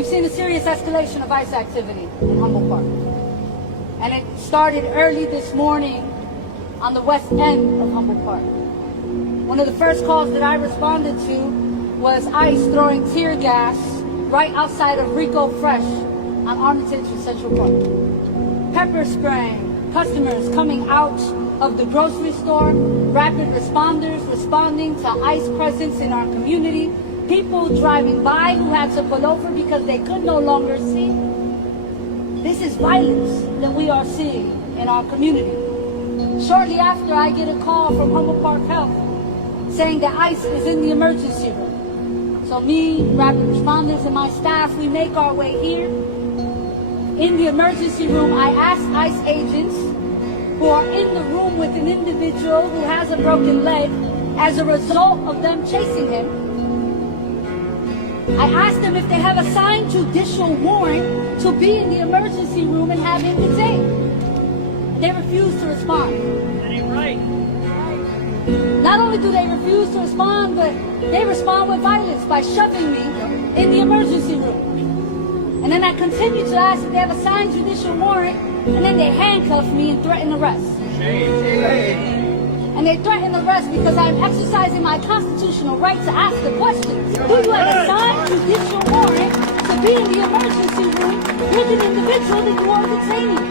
We've seen a serious escalation of ICE activity in Humboldt Park. And it started early this morning on the west end of Humboldt Park. One of the first calls that I responded to was ICE throwing tear gas right outside of Rico Fresh on Armitage and Central Park. Pepper spraying, customers coming out of the grocery store, rapid responders responding to ICE presence in our community, people driving by who had to pull over because they could no longer see. This is violence that we are seeing in our community. Shortly after, I get a call from Humboldt Park Health saying that ICE is in the emergency room. So me, rapid responders, and my staff, we make our way here. In the emergency room, I ask ICE agents who are in the room with an individual who has a broken leg as a result of them chasing him. I asked them if they have a signed judicial warrant to be in the emergency room and have him detained. They refuse to respond. That ain't right. Not only do they refuse to respond, but they respond with violence by shoving me in the emergency room. And then I continue to ask if they have a signed judicial warrant, and then they handcuff me and threaten arrest. And they threaten arrest because I'm exercising my constitutional right to ask the question, do you have a signed judicial warrant to be in the emergency room with an individual that you are detaining?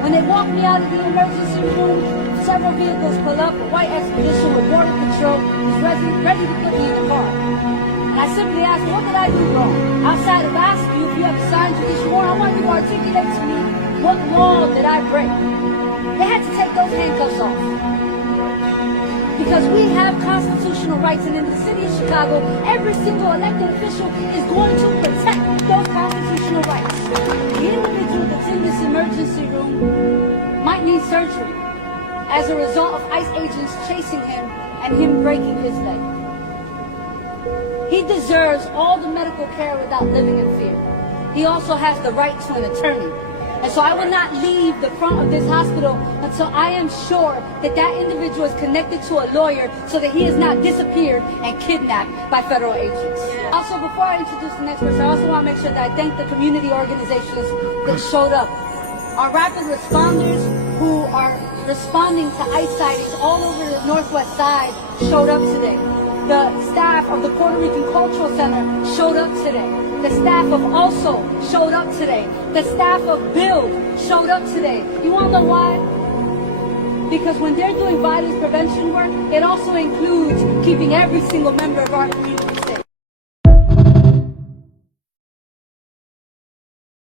When they walk me out of the emergency room, several vehicles pull up, a white expedition with border patrol is ready to put me in the car. And I simply ask, what did I do wrong? Outside of asking you if you have a signed judicial warrant, I want you to articulate to me what law did I break? They had to take those handcuffs off. Because we have constitutional rights, and in the city of Chicago, every single elected official is going to protect those constitutional rights. The individual that's in this emergency room might need surgery as a result of ICE agents chasing him and him breaking his leg. He deserves all the medical care without living in fear. He also has the right to an attorney. And so I will not leave the front of this hospital until I am sure that that individual is connected to a lawyer so that he is not disappeared and kidnapped by federal agents. Also, before I introduce the next person, I also want to make sure that I thank the community organizations that showed up. Our rapid responders who are responding to ICE sightings all over the Northwest Side showed up today. The staff of the Puerto Rican Cultural Center showed up today. The staff of Also showed up today. The staff of Build showed up today. You want to know why? Because when they're doing violence prevention work, it also includes keeping every single member of our community